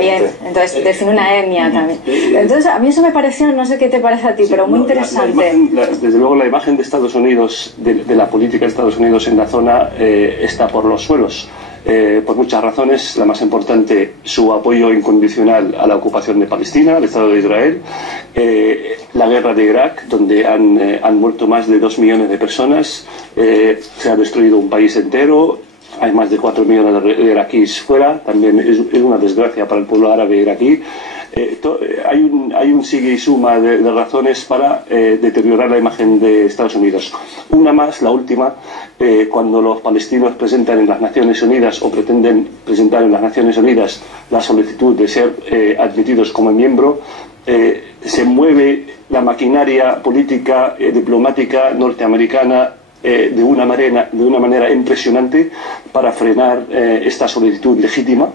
también. Entonces define una etnia también. Entonces a mí eso me pareció, no sé qué te parece a ti, pero muy interesante. Desde luego la imagen de Estados Unidos, de la política de Estados Unidos en la zona, está por los suelos. Por muchas razones, la más importante, su apoyo incondicional a la ocupación de Palestina, al Estado de Israel, la guerra de Irak, donde han muerto más de 2 millones de personas, se ha destruido un país entero, hay más de 4 millones de iraquíes fuera, también es una desgracia para el pueblo árabe iraquí. Hay un sigue y suma de razones para deteriorar la imagen de Estados Unidos. Una más, la última, cuando los palestinos presentan en las Naciones Unidas o pretenden presentar en las Naciones Unidas la solicitud de ser admitidos como miembro, se mueve la maquinaria política, diplomática norteamericana de una manera impresionante para frenar esta solicitud legítima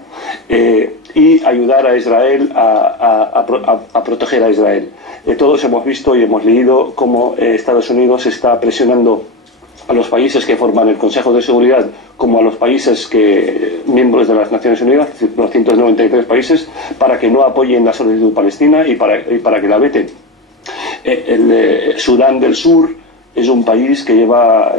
y ayudar a Israel a proteger a Israel. Todos hemos visto y hemos leído cómo Estados Unidos está presionando a los países que forman el Consejo de Seguridad como a los países miembros de las Naciones Unidas, los 193 países, para que no apoyen la solicitud palestina y para que la veten. Sudán del Sur es un país que lleva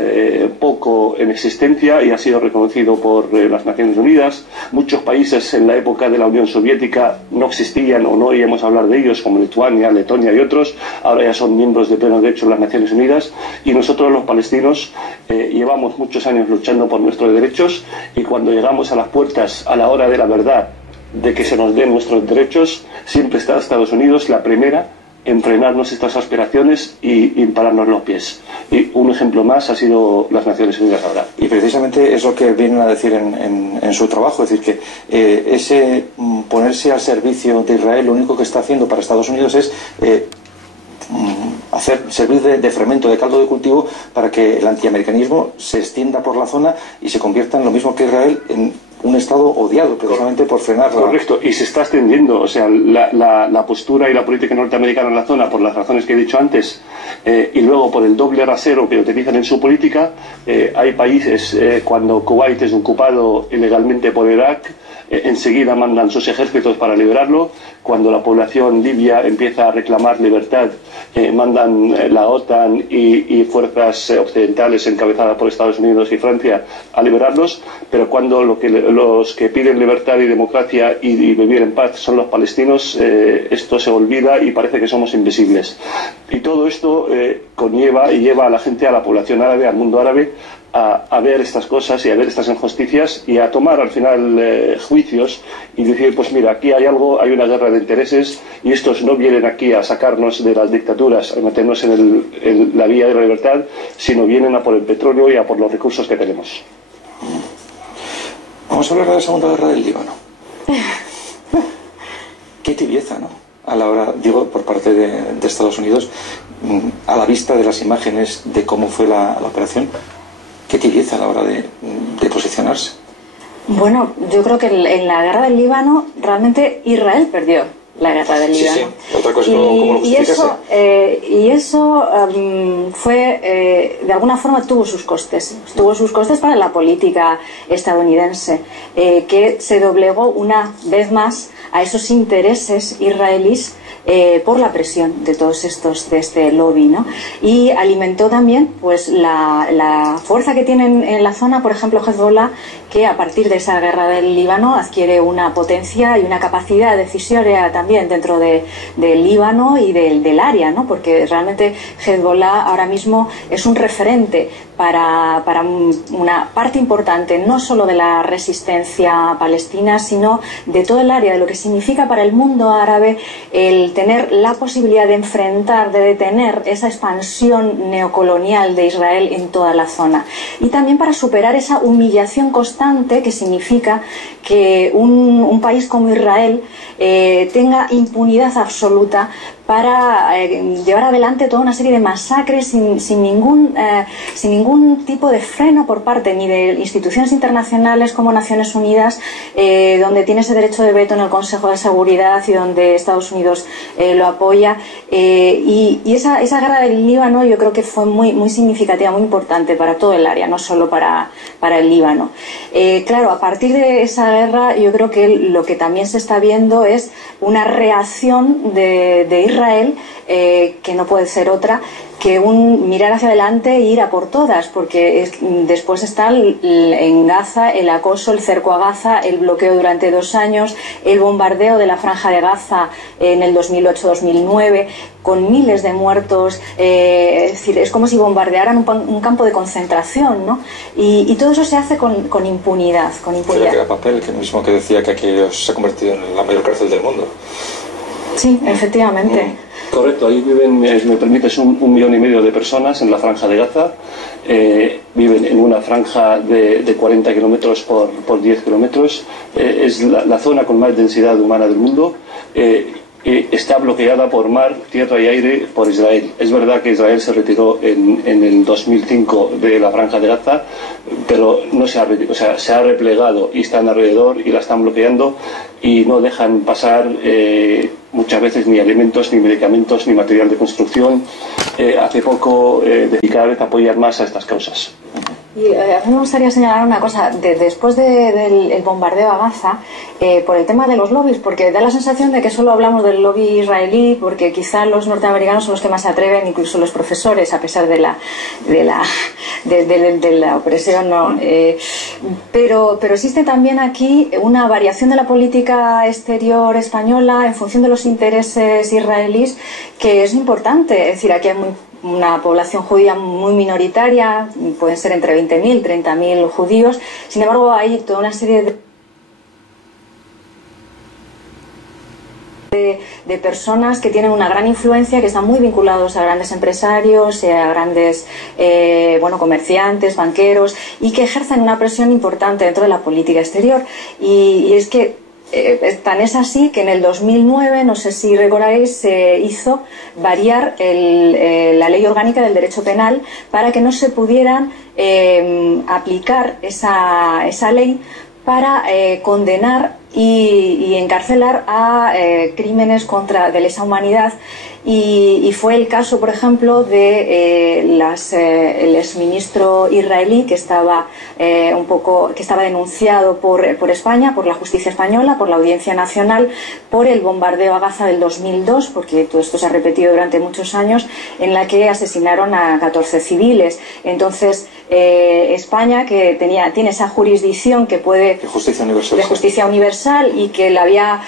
poco en existencia y ha sido reconocido por las Naciones Unidas. Muchos países en la época de la Unión Soviética no existían o no oíamos hablar de ellos, como Lituania, Letonia y otros. Ahora ya son miembros de pleno derecho de las Naciones Unidas. Y nosotros, los palestinos, llevamos muchos años luchando por nuestros derechos, y cuando llegamos a las puertas a la hora de la verdad, de que se nos den nuestros derechos, siempre está Estados Unidos la primera en frenarnos estas aspiraciones y pararnos los pies. Y un ejemplo más ha sido las Naciones Unidas ahora. Y precisamente es lo que vienen a decir en su trabajo, es decir, que ese ponerse al servicio de Israel, lo único que está haciendo para Estados Unidos es servir de fermento, de caldo de cultivo, para que el antiamericanismo se extienda por la zona y se convierta en lo mismo que Israel, en un Estado odiado precisamente por frenarla. Correcto, y se está extendiendo, o sea, la postura y la política norteamericana en la zona, por las razones que he dicho antes, y luego por el doble rasero que utilizan en su política. Hay países, cuando Kuwait es ocupado ilegalmente por Irak, enseguida mandan sus ejércitos para liberarlo. Cuando la población libia empieza a reclamar libertad, mandan la OTAN y fuerzas occidentales encabezadas por Estados Unidos y Francia a liberarlos. Pero cuando los que piden libertad y democracia y vivir en paz son los palestinos, esto se olvida y parece que somos invisibles. Y todo esto conlleva y lleva a la gente, a la población árabe, al mundo árabe, a ver estas cosas y a ver estas injusticias y a tomar al final juicios y decir, pues mira, aquí hay algo, hay una guerra de intereses, y estos no vienen aquí a sacarnos de las dictaduras, a meternos en la vía de la libertad, sino vienen a por el petróleo y a por los recursos que tenemos. Vamos a hablar de la Segunda Guerra del Líbano. Qué tibieza, ¿no? A la hora, digo, por parte de Estados Unidos, a la vista de las imágenes de cómo fue la operación. ¿Qué tibieza a la hora de posicionarse? Bueno, yo creo que en la guerra del Líbano realmente Israel perdió la guerra del Líbano. Sí. Otra cosa, ¿cómo lo justificase? Y eso fue, de alguna forma, tuvo sus costes. Tuvo sus costes para la política estadounidense, que se doblegó una vez más a esos intereses israelíes por la presión de todos estos, de este lobby, ¿no? Y alimentó también pues la fuerza que tienen en la zona, por ejemplo Hezbollah, que a partir de esa guerra del Líbano adquiere una potencia y una capacidad decisoria también dentro del Líbano y del área, ¿no? Porque realmente Hezbollah ahora mismo es un referente para una parte importante, no solo de la resistencia palestina, sino de todo el área, de lo que significa para el mundo árabe el tener la posibilidad de enfrentar, de detener esa expansión neocolonial de Israel en toda la zona. Y también para superar esa humillación constante que significa que un país como Israel tenga impunidad absoluta para llevar adelante toda una serie de masacres sin ningún tipo de freno por parte ni de instituciones internacionales como Naciones Unidas, donde tiene ese derecho de veto en el Consejo de Seguridad y donde Estados Unidos lo apoya. Y esa guerra del Líbano yo creo que fue muy significativa, muy importante para todo el área, no solo para el Líbano. Claro, a partir de esa guerra yo creo que lo que también se está viendo es una reacción de Israel, que no puede ser otra que un mirar hacia adelante e ir a por todas, porque después está en Gaza el acoso, el cerco a Gaza, el bloqueo durante 2 años, el bombardeo de la Franja de Gaza en el 2008-2009, con miles de muertos. Es decir, es como si bombardearan un campo de concentración, ¿no? Y todo eso se hace con impunidad. Pero que era papel, que mismo que decía que aquello se ha convertido en la mayor cárcel del mundo. Sí, efectivamente. Correcto, ahí viven, me permites, 1,5 millones de personas en la Franja de Gaza. Viven en una franja de 40 kilómetros por 10 kilómetros. Es la zona con más densidad humana del mundo. Está bloqueada por mar, tierra y aire por Israel. Es verdad que Israel se retiró en el 2005 de la Franja de Gaza, pero no se ha retirado, o sea, se ha replegado y están alrededor y la están bloqueando y no dejan pasar muchas veces ni alimentos, ni medicamentos, ni material de construcción. Hace poco y cada vez apoyar más a estas causas. Y a mí me gustaría señalar una cosa, después del bombardeo a Gaza, por el tema de los lobbies, porque da la sensación de que solo hablamos del lobby israelí, porque quizá los norteamericanos son los que más se atreven, incluso los profesores, a pesar de la opresión, ¿no? Pero existe también aquí una variación de la política exterior española en función de los intereses israelíes, que es importante. Es decir, aquí hay una población judía muy minoritaria, pueden ser entre 20.000 y 30.000 judíos. Sin embargo, hay toda una serie de personas que tienen una gran influencia, que están muy vinculados a grandes empresarios, a grandes comerciantes, banqueros, y que ejercen una presión importante dentro de la política exterior. Y es que tan es así que en el 2009, no sé si recordaréis, se hizo variar la ley orgánica del derecho penal para que no se pudieran aplicar esa ley para condenar y encarcelar a crímenes de lesa humanidad. Y fue el caso, por ejemplo, de el exministro israelí que estaba denunciado por España, por la justicia española, por la Audiencia Nacional, por el bombardeo a Gaza del 2002, porque todo esto se ha repetido durante muchos años, en la que asesinaron a 14 civiles. Entonces, España, que tiene esa jurisdicción que puede de justicia universal y que la había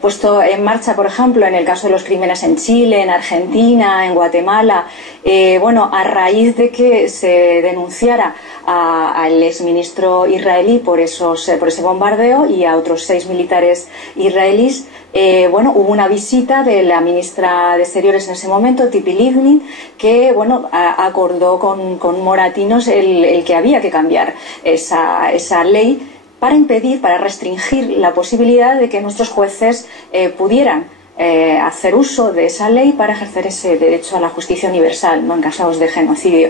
puesto en marcha, por ejemplo, en el caso de los crímenes en Chile, en Argentina, en Guatemala, a raíz de que se denunciara al exministro israelí por ese bombardeo y a otros 6 militares israelíes, hubo una visita de la ministra de Exteriores en ese momento, Tzipi Livni, que acordó con Moratinos el que había que cambiar esa ley para restringir la posibilidad de que nuestros jueces pudieran hacer uso de esa ley para ejercer ese derecho a la justicia universal, ¿no?, en casos de genocidio.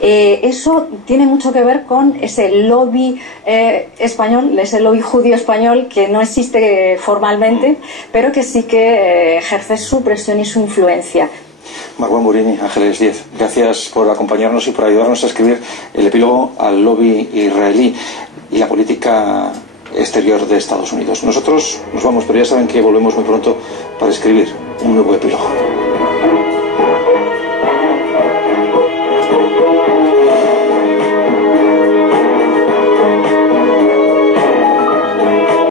Eso tiene mucho que ver con ese lobby español, ese lobby judío español que no existe formalmente, pero que sí que ejerce su presión y su influencia. Marwan Mourini, Ángeles Diez, gracias por acompañarnos y por ayudarnos a escribir el epílogo al lobby israelí y la política exterior de Estados Unidos. Nosotros nos vamos, pero ya saben que volvemos muy pronto para escribir un nuevo epílogo.